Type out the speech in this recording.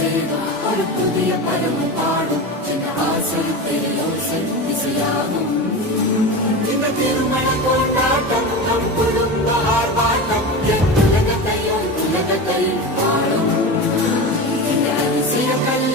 சேரும் ஒரு புதிய பருவம் பாடும் என்ற ஆசை பேரோசை இசையாகும். இந்த திருமண கொண்டாட்டம் நம் குடும்ப ஆர்ப்பாட்டம் என் உலகத்தையும் வாழும் இந்த அதிசய கல்யாணம்